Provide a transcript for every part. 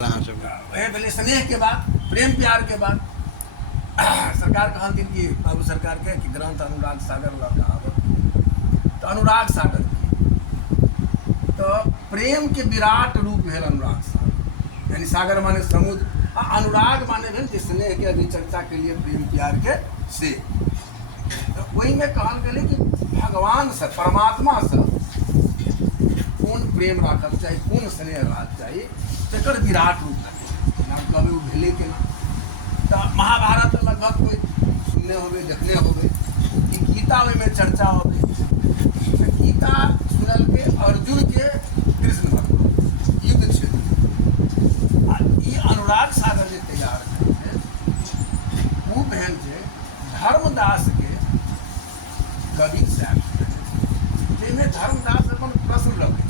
पहले स्नेह के बाद प्रेम प्यार के बाद सरकार कहती कि बाबू सरकार के कि ग्रंथ अनुराग सागर तो अनुराग सागर की तो प्रेम के विराट रूप है अनुराग सागर, यानी सागर माने समुद्र, अनुराग माने भी स्नेह के अभी चर्चा के लिए प्रेम प्यार के से तो वही में कहल गए कि भगवान से परमात्मा से कौन प्रेम रखल चाहिए, कौन स्नेह रख चाहिए, तकर विराट रूप है ना कभी वो भेले के ना तो महाभारत लगभग कोई सुनने हो गए देखने हो गए कि गीता में चर्चा हो गई। गीता सुनल के अर्जुन के कृष्ण भगवान युद्ध क्षेत्र ये अनुराग सागर जो तैयार है वो बहन से धर्मदास के कवि साहब जिनमें धर्मदास अपन प्रश्न रखे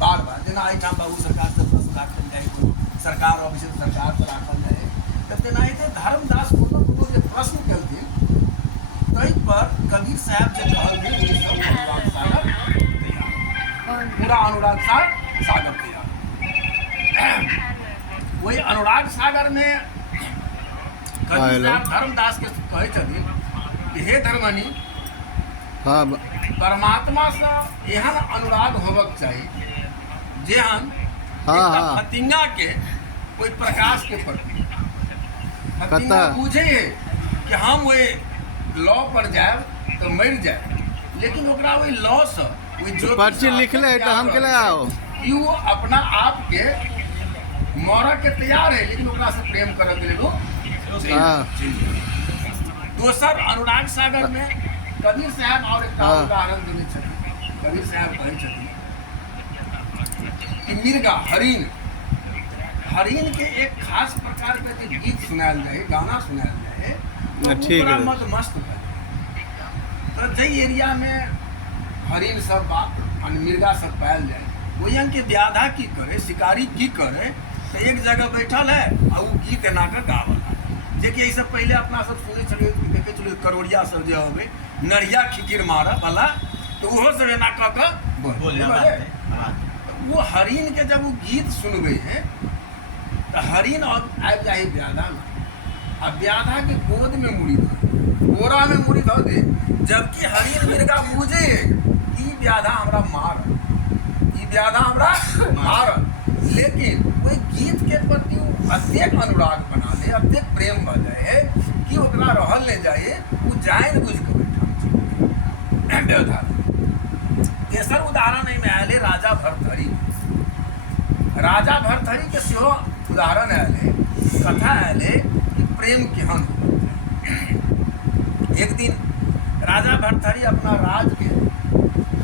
बार बार जना एठाम बाबू सरकार से प्रश्न राखल जाए, सरकार ऑफिस सरकार पर राखल जाए तब जना धर्मदास को जो प्रश्न करथिन तई पर कबीर साहब जो कहल अनुराग सागर तैयार, पूरा अनुराग सागर तैयार। वही अनुराग सागर में कबीर साहब धर्मदास के कहे छथिन कि हे धर्मनी परमात्मा से एहन अनुराग होबक चाहिए जेहन फतिंगा के कोई प्रकाश के प्रति फतिंगा बुझे कि हम वो लॉ पर जाए तो मर जाए, लेकिन ओकरा वही लॉ से वही पर्ची लिख ले तो हम के लगाओ कि वो अपना आप के मर के तैयार है, लेकिन ओकरा से प्रेम करे के लिए दोसर अनुराग सागर में कबीर साहब और एक उदाहरण देने छथिन। कबीर साहब कहे छथिन कि मिर्गा हरिन के एक खास प्रकार के गीत सुनायल जाए, गाना सुनायल जाए, ठीक है मत मस्त है तो जई एरिया में हरिन सब मिर्गा सब पायल जाए वही के व्याधा की करे, शिकारी की करे तो एक जगह बैठल है और वो गीत एना के गावल जेकि ऐसे पहले अपना सब सुने चलिए देखे चलिए करोड़िया सब जो हो नरिया खिकिर मार वाला तो वो सब एना कह वो हरिन के जब वो गीत सुन गए हैं तो हरिन और आब जाए व्याधा में, अब व्याधा के गोद में मुड़ी धो बोरा में मुड़ी धो दे, जबकि हरिन मिर्गा बुझे कि व्याधा हमरा मार, ई व्याधा हमरा मार, लेकिन वही गीत के प्रति अत्यधिक अनुराग बना ले, अत्यधिक प्रेम बढ़ जाए कि ओकरा रहल ले जाए वो जान बुझ के बैठा व्याधा। तेसर उदाहरण में आए राजा भरथरी, राजा भरथरी के सेहो उदाहरण आए कथा आए कि प्रेम केहन। एक दिन राजा भरथरी अपना राज के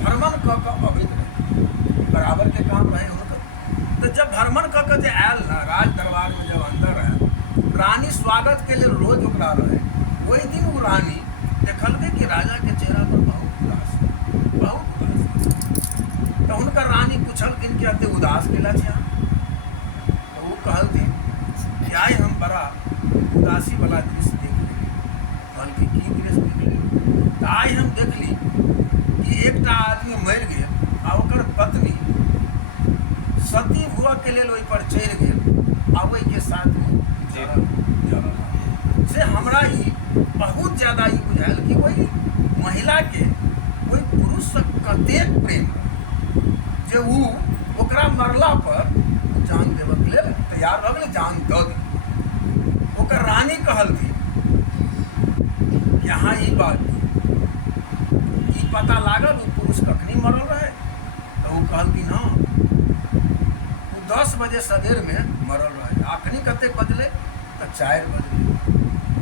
भ्रमण कऽ अबैत रहे, बराबर के काम रहे होकर तो जब भ्रमण कऽ के आयल ना राज दरबार में जब अंदर रहे रानी स्वागत के लिए रोज ओकरा रहे, वही दिन वो रानी देखल कि राजा के चेहरा पर बहुत उदास तो उनका रानी पूछल कि अति उदास केला छे तो वो कहलथिन कि आई हम बड़ा उदासी वाला दृश्य देख ली। कहल कि दृश्य देख ली तो आई हम देखली कि एक आदमी मर गए आ ओकर पत्नी सती हुआ के लिए ओहि पर चढ़ गए आ वही के साथ से हमरा ही बहुत ज़्यादा ही बुझायल कि वही महिला के कोई पुरुष से कतेक प्रेम जो वो ओकरा मरला पर जान देवे के लिए तैयार रह गए, जान दऽ दी। ओकर रानी कहल थी यहाँ ई बात ई पता लागल वो पुरुष कखनी मरल रहे तो वो कहल कि ना वो 10 बजे सवेर में मरल रहे, अखनी कते बजले तो 4 बजे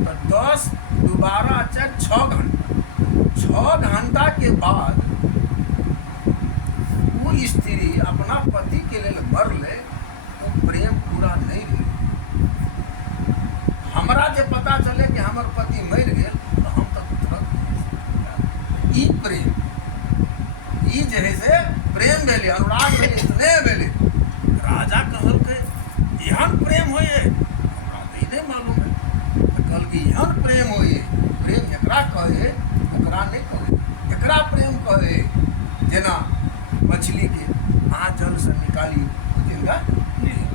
तो 10 दोबारा 6 घंटा के बाद वो स्त्री अपना पति के लिए मर ले वो प्रेम पूरा नहीं रहे। हमरा जे पता चले कि हमर पति मर गए तो हम तो ई प्रेम ई जे से प्रेम भेले, अनुराग भेले, स्नेह भेले। राजा कहल के एहन प्रेम होए हमरा तो नहीं मालूम है तो कहल कि एहन प्रेम होए, प्रेम एकरा कहे ओकरा नहीं कहे, एकरा प्रेम कहे जेना मछली के अहाँ जल से निकाली जिंदा नहीं।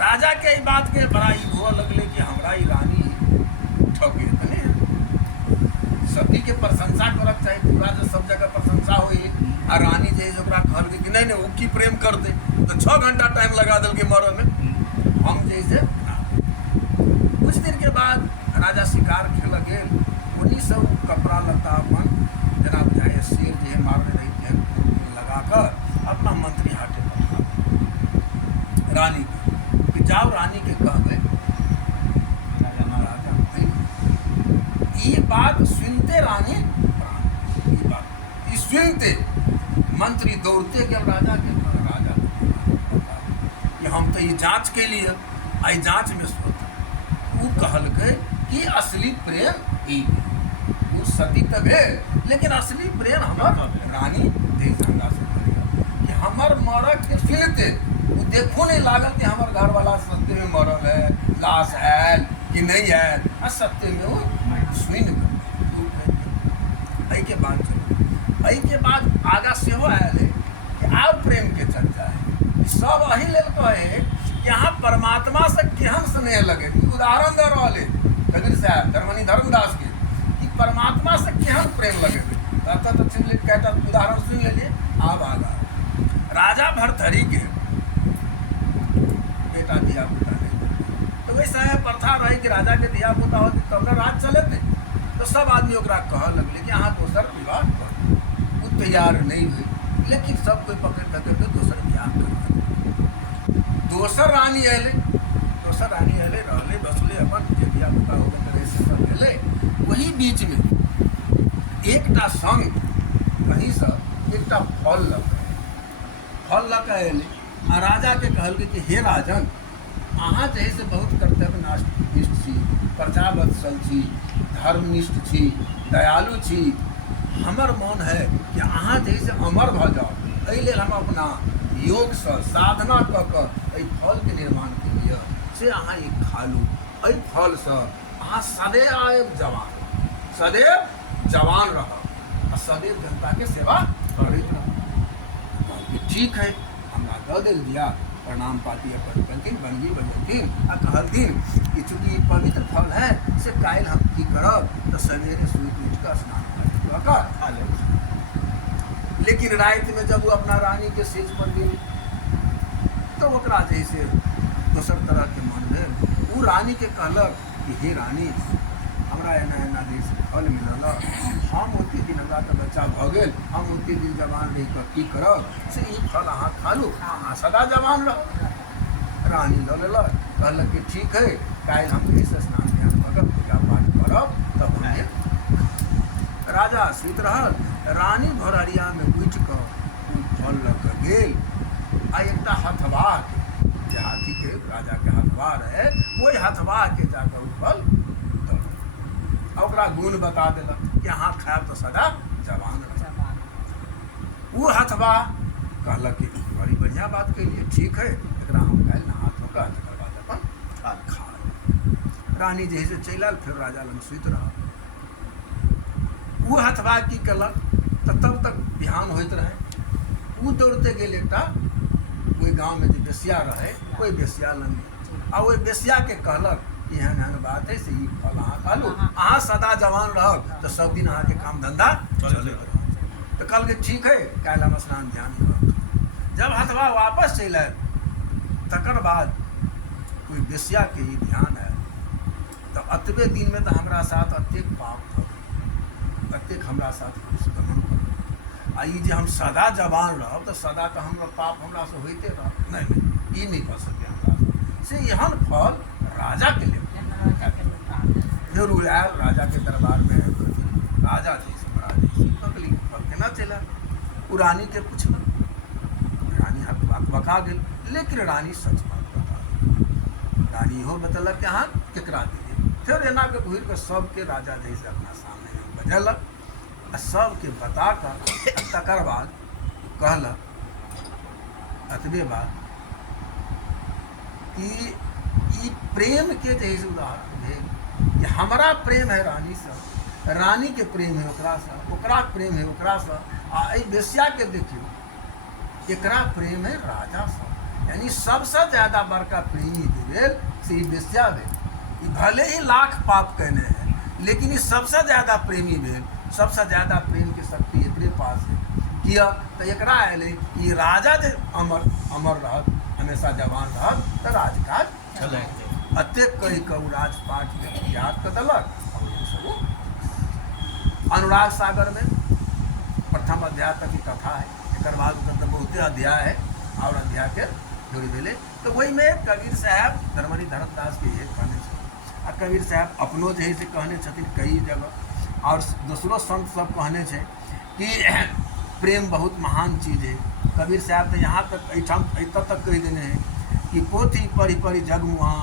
राजा के ई बात के बड़ा ई धोआ लगले कि हमरा ई रानी ठगे तने सती के प्रशंसा करक चाहे, पूरा जो सब जगह प्रशंसा होई आ रानी जे ओकरा कहल कि नहीं नहीं वो की प्रेम कर दे, तो 6 घंटा टाइम लगा दिल के मरे में। हम जैसे कुछ दिन के बाद राजा शिकार खेल गेल, उन्हीं सब कपड़ा लत्ता अपन जना बुझाए शेर जे मारने रही थे लगाकर अपना मंत्री हाटे पर रानी के कि जाओ रानी के कह गए। राजा ये बात सुनते रानी ये बात सुनते मंत्री दौड़ते गए राजा के राजा कि हम तो ये जांच के लिए आई, जांच में सोता वो कहल गए कि असली प्रेम ई वो सती तबे, लेकिन असली प्रेम हमार रानी देशंगा से करेगा कि हमार मरक के सुनते वो देखो नहीं लागल कि हमार घर वाला सत्य में मरल है, लाश है कि नहीं है, आ सत्य में वो सुन के बाद आगा से हो आयल है कि आप प्रेम के चर्चा है सब अही लेल कहे कि यहाँ परमात्मा से केहन स्नेह लगे। उदाहरण दे रहा है कबीर साहब धर्मनी धर्मदास के कि परमात्मा से केहन प्रेम लगे। तो कहता उदाहरण सुन लीजिए आप आगा। राजा भरथरी के बेटा दिया पुता नहीं, तो वैसा है प्रथा रही कि राजा के दिया पुता हो तब ना राज चले थे, तो सब आदमी ओकरा कह लगले कि यहाँ दोसर विवाह कर। वो तैयार नहीं हुई, लेकिन सब कोई पकड़ पकड़ के दोसर विवाह कर। दोसर रानी अले रहले बसले अपन जे दिया पुता हो गए से सब अले। वही बीच में एकटा संग कहीं से एकटा फल लग अले आ राजा के कहल कि हे राजन, अहाँ जही से बहुत कर्तव्यनिष्ठ छी, प्रजावत्सल छी, धर्मनिष्ठ छी, दयालु छी। हमर मन है कि अहाँ जैसे अमर भ जाओ, एहि लेल हम अपना योग से साधना कऽ कऽ एहि फल के निर्माण के लिए से अहाँ ई खा लू। एहि फल से अहाँ सदैव जवान रहब आ सदैव जनता के सेवा करैत रहब। ठीक है, हमरा दऽ देल दिया। प्रणाम पाती अपन बनथिन बनगी बजथिन आ कहलथिन कि चूँकि पवित्र फल है से काल्हि हम की करब, तो सवेरे सुति उठ कर स्नान कर खा लेब। लेकिन राति में जब वो अपना रानी के सेज पर गेल तो ओकरा जैसे दोसर तरह के मन भेल। वो रानी के कहलक कि हे रानी, हमरा एना जैसे फल मिलल, हम ओते दिन हमरा तऽ बच्चा भऽ गेल, हम ओते दिन जवान रहि कऽ की करब, से ई फल अहाँ खा लू, अहाँ सदा जवान रह। रानी लऽ लेलक, कहलक कि ठीक है, काल्हि हम जैसे स्नान ध्यान कऽ कऽ पूजा पाठ करब तब हम राजा सुति रहल। रानी भोरहरिया में उठि कऽ ओ फल लऽ कऽ गेल आ एकटा हथवाह के जे हाथी के राजा के हथवाह रहे, ओहि हथवाह के जाकर ओ फल ओकरा गुण बता देलक कि अहाँ खायब तो सदा जवान रह। वो हथवा कहलक कि बड़ी बढ़िया बात कहिए, ठीक है, एकरा हम काल्हि नहा धो कऽ तकर बाद अपन खा लेब। रानी जैसे चलल, फिर राजा लग सुति रहल। वो हथवा की कलक तो तब तक बिहान होइत रहे। वो दौड़ते गेल एकटा ओहि गाँव में जो बेसिया रहे, ओहि बेसिया लग आ ओहि बेसिया के कहलक एहन बात है से ई फल अहाँ खा लू, अहाँ सदा जवान रहब तो सब दिन अहाँ के काम धंधा चले। तो कल के ठीक है, काल्हि हम स्नान ध्यान करब। जब हथवा वापस चल आयल तकर बाद कोई बेसिया के ई ध्यान है तो अतबे दिन में तो हमरा साथ अत्येक पाप भऽ अत्येक हमरा साथ दुष्कर्म कर आ ई जे हम सदा जवान रहब तो सदा तो हमरा पाप हमरा से होइते रहब। नहीं, ई नहीं भऽ सकै हमरा से। एहन फल राजा के लिए जरूर आयल। राजा के दरबार में राजा जैसे पकली फल केना चला। वो रानी के पूछल, रानी बका गेल, लेकिन रानी सच बात बता दी। रानी इहो बतलक कि अहाँ केकरा दिए। फिर एना के घुर के सबके राजा जैसे अपना सामने बजलक आ सबके बता कर तकर बाद कहलक अतबे बात कि ई प्रेम के जैसे उदाहरण भेल कि हमारा प्रेम है रानी से, रानी के प्रेम है ओकरा से, ओकरा प्रेम है ओकरा से, आ एहि बेस्या के देखियो एकरा प्रेम है राजा से। यानी सबसे ज्यादा बड़का प्रेमी जे भेल से ई बेश्या भेल। ई भले ही लाख पाप कहने हैं, लेकिन ई सबसे ज्यादा प्रेमी भेल। सबसे ज्यादा प्रेम के शक्ति एकरे पास है। किया तो एकरा अयलै कि राजा जे अमर अमर रहत, हमेशा जवान रहत, तो राजकाज चलत। अतेक कहि कऽ उ राजपाट के त्याग कऽ देलक। अनुराग सागर में प्रथम अध्याय तक की कथा है। एक बाद तो बहुते अध्याय है और अध्याय के जोड़ी भेले। तो वही में कबीर साहब धर्महरि धर्मदास के ये कहने छथिन, आ कबीर साहब अपनो जे है से कहने छथिन कई जगह, और दूसरो संत सब कहने छे कि प्रेम बहुत महान चीज है। कबीर साहब तो यहाँ तक एठाम एतऽ तक कह देने हैं कि पोथी पढ़ी पढ़ी जग मुहा,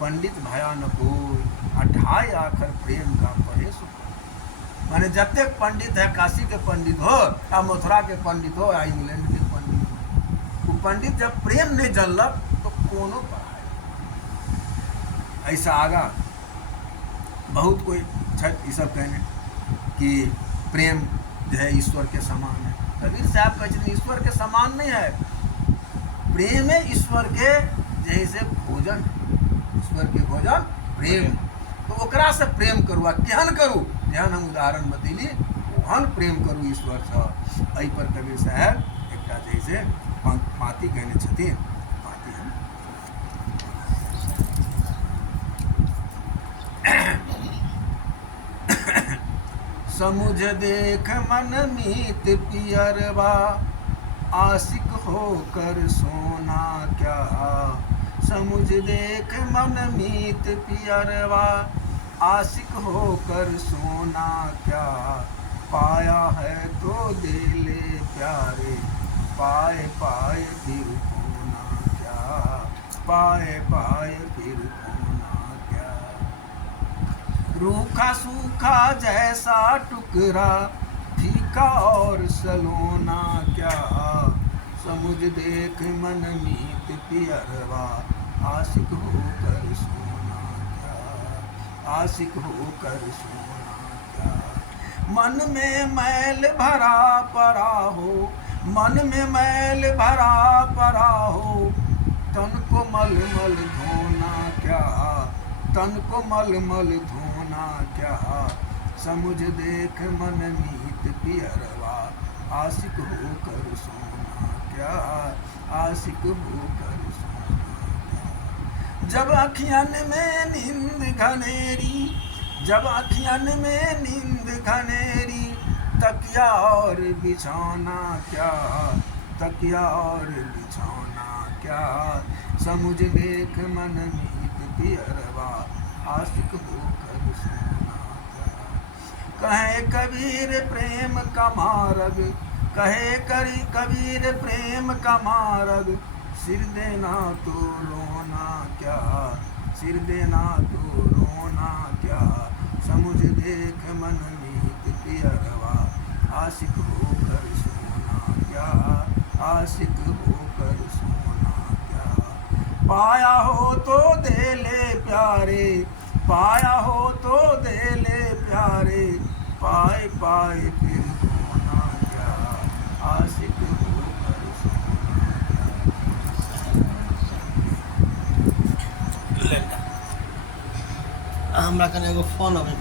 पंडित भया न कोई, 28 आखर प्रेम का पढ़े सो। माने जतेक पंडित है, काशी के पंडित हो या मथुरा के पंडित हो या इंग्लैंड के पंडित हो, वो पंडित जब प्रेम नहीं जनलक तो कोनो पढ़ाई। ऐसा आगा बहुत कोई छथि ई सब कहने कि प्रेम जो है ईश्वर के समान है। कबीर साहब कहते हैं ईश्वर के समान नहीं है, प्रेम है ईश्वर के जैसे भोजन। ईश्वर के भोजन प्रेम, तो ओकरा से प्रेम करू। आ केहन करू, जेहन हम उदाहरण बतैली ओहन प्रेम करू ईश्वर से। एहि पर कबीर साहब एकटा जैसे पाती कहने छथिन। पाती हम समुझ देख मन मीत पियरवा, आशिक होकर सोना क्या। समुझ देख मन मीत पियरवा, आशिक होकर सोना क्या। पाया है तो दे ले प्यारे, पाए पाए फिर खोना क्या। पाए पाए फिर खोना क्या। रूखा सूखा जैसा टुकड़ा, फीका और सलोना क्या। समुझ देख मन मीत पियरवा, आशिक होकर सोना क्या। आशिक होकर सोना क्या। मन में मैल भरा पड़ा हो, मन में मैल भरा पड़ा हो, तन को मल मल धोना क्या। तन को मल मल धोना क्या। समुझ देख मन मीत पियरवा, आशिक होकर सोना क्या। आशिक होकर सोना क्या। जब अखियन में नींद घनेरी, जब अखियन में नींद घनेरी, तकिया और बिछौना क्या। तकिया और बिछौना क्या। समुझ देख मन मीत पियरवा, आशिक होकर सोना क्या। कहे कबीर प्रेम का मार्ग, कहे करी कबीर प्रेम का मार्ग, सिर देना तो रोना क्या। सिर देना तो रोना क्या। समुझ देख मन मीत पियरवा, आशिक होकर सोना क्या। आशिक होकर सोना क्या। पाया हो तो दे ले प्यारे, पाया हो तो दे ले प्यारे, पाए पाए फिर खोना क्या। आशिक होकर सोना क्या। हमरा कने एगो फोन अबै